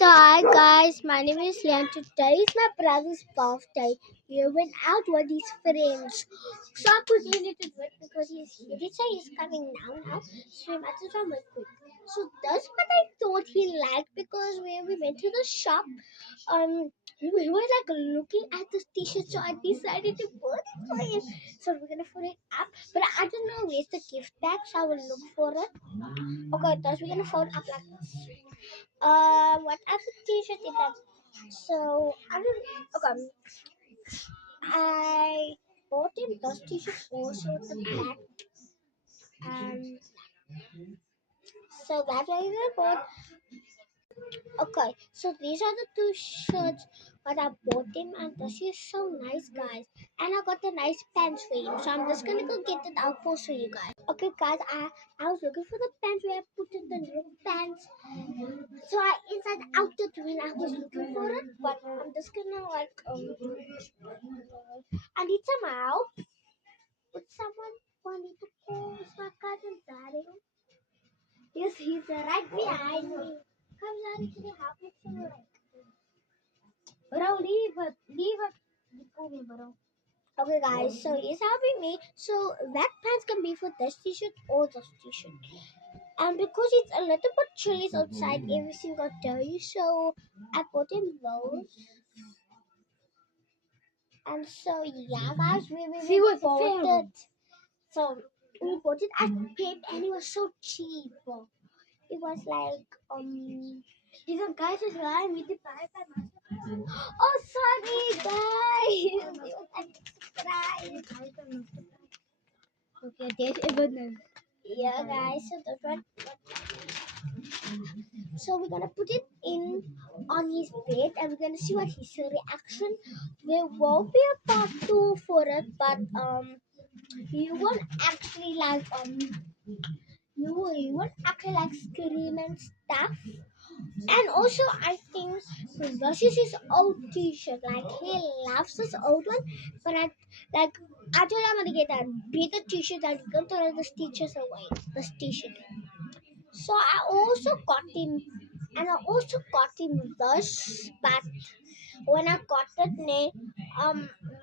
So hi guys, my name is Leon. Today is my brother's birthday. He went out with his friends. So I quickly need to do it because he did say he's coming now. So we might as well make quick. So that's what I thought he liked because when we went to the shop, he was like looking at the t-shirt, so I decided to put it for him. So we're gonna put it up, but I don't know where's the gift bag, so I will look for it. Okay, thus we're gonna fold up like this. What other t-shirt is that? So I don't. Okay, I bought him those t-shirts also at the back. Um, so that's why I bought. Okay, so these are the two shirts that I bought him, and this is so nice, guys. And I got the nice pants for him, so I'm just gonna go get it out for you guys. Okay, guys, I was looking for the pants where I put in the new pants. So I inside out it when I was looking for it, but I'm just gonna like I need some help. Would someone want me to call my cousin Daddy? Yes, he's right behind me. Come Daddy, can you help me to like bro, leave it. Leave it. Leave me, bro. Okay guys, so he's helping me. So that pants can be for this t-shirt or this t-shirt. And because it's a little bit chilly outside every single day, so I put in those. And so yeah guys, we bought it. So we bought it at Pip and it was so cheap. It was like these are guys is lying with the pipe. Oh sorry guys. It was like surprise. Okay, there's evidence. Yeah guys, so that's what so we're gonna put it in on his bed and we're gonna see what his reaction. There won't be a part 2 for it, but you won't actually like you won't actually like scream and stuff. And also I think this is his old t-shirt. Like he loves this old one, but I told him I'm gonna get a bigger t-shirt and he's gonna throw the stitches away. This t-shirt. So I also got him this, but when I got it,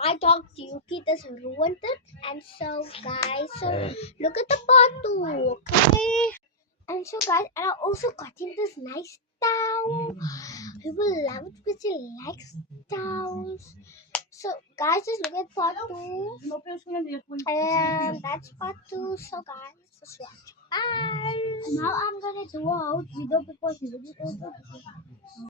my dog Yuki just ruined it, and so guys, so look at the part 2, okay? And so guys, and I also got him this nice towel. He will love it because he likes towels. So guys, just look at part 2, and that's part 2. So guys, just watch. Bye. Now I'm gonna do a house video because you will